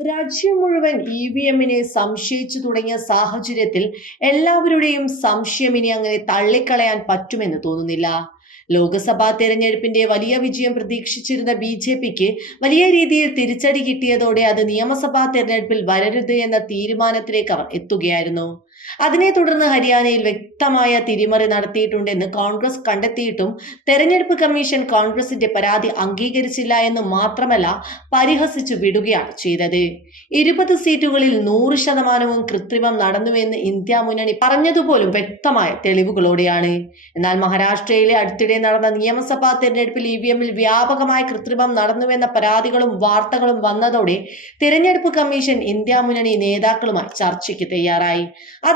രാജ്യം മുഴുവൻ E V എമ്മിനെ സംശയിച്ചു തുടങ്ങിയ സാഹചര്യത്തിൽ എല്ലാവരുടെയും സംശയം ഇനി അങ്ങനെ തള്ളിക്കളയാൻ പറ്റുമെന്ന് തോന്നുന്നില്ല. ലോക്സഭാ തെരഞ്ഞെടുപ്പിന്റെ വലിയ വിജയം പ്രതീക്ഷിച്ചിരുന്ന ബി ജെ പിക്ക് വലിയ രീതിയിൽ തിരിച്ചടി കിട്ടിയതോടെ അത് നിയമസഭാ തെരഞ്ഞെടുപ്പിൽ വരരുത് എന്ന തീരുമാനത്തിലേക്ക് അവർ എത്തുകയായിരുന്നു. അതിനെ തുടർന്ന് ഹരിയാനയിൽ വ്യക്തമായ തിരിമറി നടത്തിയിട്ടുണ്ടെന്ന് കോൺഗ്രസ് കണ്ടെത്തിയിട്ടും തെരഞ്ഞെടുപ്പ് കമ്മീഷൻ കോൺഗ്രസിന്റെ പരാതി അംഗീകരിച്ചില്ല എന്ന് മാത്രമല്ല പരിഹസിച്ചു വിടുകയാണ് ചെയ്തത്. ഇരുപത് സീറ്റുകളിൽ നൂറ് ശതമാനവും കൃത്രിമം നടന്നുവെന്ന് ഇന്ത്യ മുന്നണി പറഞ്ഞതുപോലും വ്യക്തമായ തെളിവുകളോടെയാണ്. എന്നാൽ മഹാരാഷ്ട്രയിലെ അടുത്തിടെ നടന്ന നിയമസഭാ തെരഞ്ഞെടുപ്പിൽ ഇ വി എമ്മിൽ വ്യാപകമായ കൃത്രിമം നടന്നുവെന്ന പരാതികളും വാർത്തകളും വന്നതോടെ തെരഞ്ഞെടുപ്പ് കമ്മീഷൻ ഇന്ത്യ മുന്നണി നേതാക്കളുമായി ചർച്ചയ്ക്ക് തയ്യാറായി.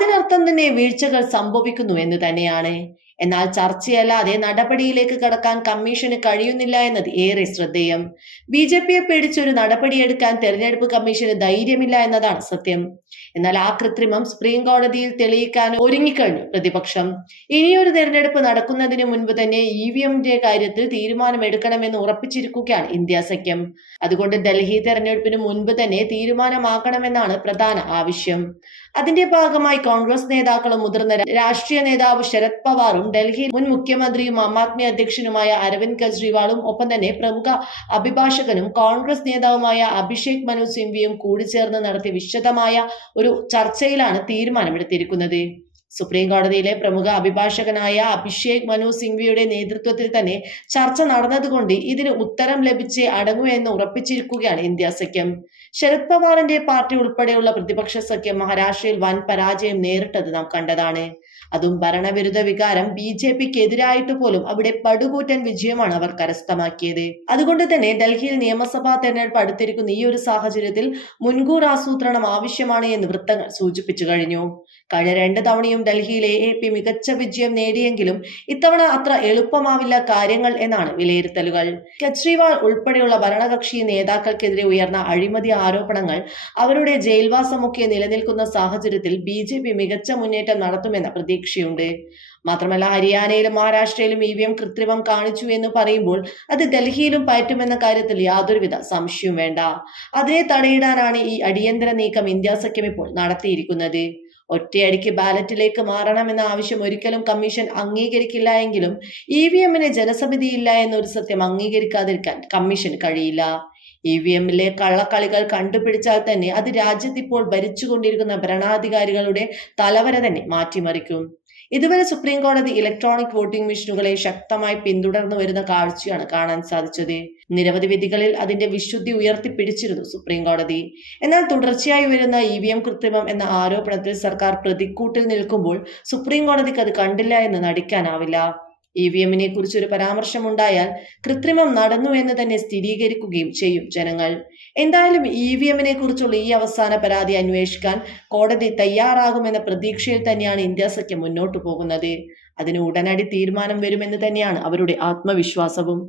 അതിനർത്ഥം തന്നെ വീഴ്ചകൾ സംഭവിക്കുന്നു എന്ന് തന്നെയാണ്. എന്നാൽ ചർച്ചയല്ലാതെ നടപടിയിലേക്ക് കടക്കാൻ കമ്മീഷന് കഴിയുന്നില്ല എന്നത് ഏറെ ശ്രദ്ധേയം. ബി ജെ പിയെ പേടിച്ചൊരു നടപടിയെടുക്കാൻ തെരഞ്ഞെടുപ്പ് കമ്മീഷന് ധൈര്യമില്ല എന്നതാണ് സത്യം. എന്നാൽ ആ കൃത്രിമം സുപ്രീം കോടതിയിൽ തെളിയിക്കാൻ ഒരുങ്ങിക്കഴിഞ്ഞു പ്രതിപക്ഷം. ഇനിയൊരു തെരഞ്ഞെടുപ്പ് നടക്കുന്നതിന് മുൻപ് തന്നെ ഇ വി എമ്മിന്റെ കാര്യത്തിൽ തീരുമാനമെടുക്കണമെന്ന് ഉറപ്പിച്ചിരിക്കുകയാണ് ഇന്ത്യ സഖ്യം. അതുകൊണ്ട് ഡൽഹി തെരഞ്ഞെടുപ്പിന് മുൻപ് തന്നെ തീരുമാനമാക്കണമെന്നാണ് പ്രധാന ആവശ്യം. അതിന്റെ ഭാഗമായി കോൺഗ്രസ് നേതാക്കളും മുതിർന്ന രാഷ്ട്രീയ നേതാവ് ശരത് പവാറും ഡൽഹി മുൻ മുഖ്യമന്ത്രിയും ആം ആദ്മി അധ്യക്ഷനുമായ അരവിന്ദ് കെജ്രിവാളും ഒപ്പം തന്നെ പ്രമുഖ അഭിഭാഷകനും കോൺഗ്രസ് നേതാവുമായ അഭിഷേക് മനു സിംവിയും കൂടിച്ചേർന്ന് നടത്തിയ വിശദമായ ഒരു ചർച്ചയിലാണ് തീരുമാനമെടുത്തിരിക്കുന്നത്. സുപ്രീം കോടതിയിലെ പ്രമുഖ അഭിഭാഷകനായ അഭിഷേക് മനു സിംഗ്വിയുടെ നേതൃത്വത്തിൽ തന്നെ ചർച്ച നടന്നതുകൊണ്ട് ഇതിന് ഉത്തരം ലഭിച്ച് അടങ്ങുമെന്ന് ഉറപ്പിച്ചിരിക്കുകയാണ് ഇന്ത്യ സഖ്യം. ശരത് പവാറിന്റെ പാർട്ടി ഉൾപ്പെടെയുള്ള പ്രതിപക്ഷ സഖ്യം മഹാരാഷ്ട്രയിൽ വൻ പരാജയം നേരിട്ടത് നാം കണ്ടതാണ്. അതും ഭരണവിരുദ്ധ വികാരം ബി ജെ പിക്ക് എതിരായിട്ട് പോലും അവിടെ പടുകൂറ്റൻ വിജയമാണ് അവർ കരസ്ഥമാക്കിയത്. അതുകൊണ്ട് തന്നെ ഡൽഹിയിൽ നിയമസഭാ തെരഞ്ഞെടുപ്പ് അടുത്തിരിക്കുന്ന ഈ ഒരു സാഹചര്യത്തിൽ മുൻകൂർ ആസൂത്രണം ആവശ്യമാണ് എന്ന് വൃത്തങ്ങൾ സൂചിപ്പിച്ചു കഴിഞ്ഞു. കഴിഞ്ഞ രണ്ട് തവണയും ഡൽഹിയിൽ ഡൽഹിയിലെ എ പി മികച്ച വിജയം നേടിയെങ്കിലും ഇത്തവണ അത്ര എളുപ്പമാവില്ല കാര്യങ്ങൾ എന്നാണ് വിലയിരുത്തലുകൾ. കെജ്രിവാൾ ഉൾപ്പെടെയുള്ള ഭരണകക്ഷി നേതാക്കൾക്കെതിരെ ഉയർന്ന അഴിമതി ആരോപണങ്ങൾ അവരുടെ ജയിൽവാസമൊക്കെ നിലനിൽക്കുന്ന സാഹചര്യത്തിൽ ബി ജെ പി മികച്ച മുന്നേറ്റം നടത്തുമെന്ന പ്രതീക്ഷയുണ്ട്. മാത്രമല്ല ഹരിയാനയിലും മഹാരാഷ്ട്രയിലും ഇ വി എം കൃത്രിമം കാണിച്ചു എന്ന് പറയുമ്പോൾ അത് ഡൽഹിയിലും പയറ്റുമെന്ന കാര്യത്തിൽ യാതൊരുവിധ സംശയവും വേണ്ട. അതിനെ തടയിടാനാണ് ഈ അടിയന്തര നീക്കം ഇന്ത്യ സഖ്യം ഇപ്പോൾ നടത്തിയിരിക്കുന്നത്. ഒറ്റയടിക്ക് ബാലറ്റിലേക്ക് മാറണമെന്ന ആവശ്യം ഒരിക്കലും കമ്മീഷൻ അംഗീകരിക്കില്ല എങ്കിലും ഇ വി എമ്മിന് ജനസമിതിയില്ല എന്നൊരു സത്യം അംഗീകരിക്കാതിരിക്കാൻ കമ്മീഷന് കഴിയില്ല. ഇ വി എമ്മിലെ കള്ളക്കളികൾ കണ്ടുപിടിച്ചാൽ തന്നെ അത് രാജ്യത്ത് ഇപ്പോൾ ഭരിച്ചുകൊണ്ടിരിക്കുന്ന ഭരണാധികാരികളുടെ തലവര തന്നെ മാറ്റിമറിക്കും. ഇതുവരെ സുപ്രീം കോടതി ഇലക്ട്രോണിക് വോട്ടിംഗ് മെഷീനുകളെ ശക്തമായി പിന്തുടർന്നു വരുന്ന കാഴ്ചയാണ് കാണാൻ സാധിച്ചത്. നിരവധി വിധികളിൽ അതിന്റെ വിശുദ്ധി ഉയർത്തിപ്പിടിച്ചിരുന്നു സുപ്രീം കോടതി എന്നാൽ തുടർച്ചയായി വരുന്ന ഇ വി എം കൃത്രിമം എന്ന ആരോപണത്തിൽ സർക്കാർ പ്രതിക്കൂട്ടിൽ നിൽക്കുമ്പോൾ സുപ്രീം കോടതിക്ക് അത് കണ്ടില്ല എന്ന് നടിക്കാനാവില്ല. ഇ വി എമ്മിനെ കുറിച്ച് ഒരു പരാമർശമുണ്ടായാൽ കൃത്രിമം നടന്നു എന്ന് തന്നെ സ്ഥിരീകരിക്കുകയും ചെയ്യും ജനങ്ങൾ. എന്തായാലും ഇ വി എമ്മിനെ കുറിച്ചുള്ള ഈ അവസാന പരാതി അന്വേഷിക്കാൻ കോടതി തയ്യാറാകുമെന്ന പ്രതീക്ഷയിൽ തന്നെയാണ് ഇന്ത്യ സഖ്യം മുന്നോട്ടു പോകുന്നത്. അതിന് ഉടനടി തീരുമാനം വരുമെന്ന് തന്നെയാണ് അവരുടെ ആത്മവിശ്വാസവും.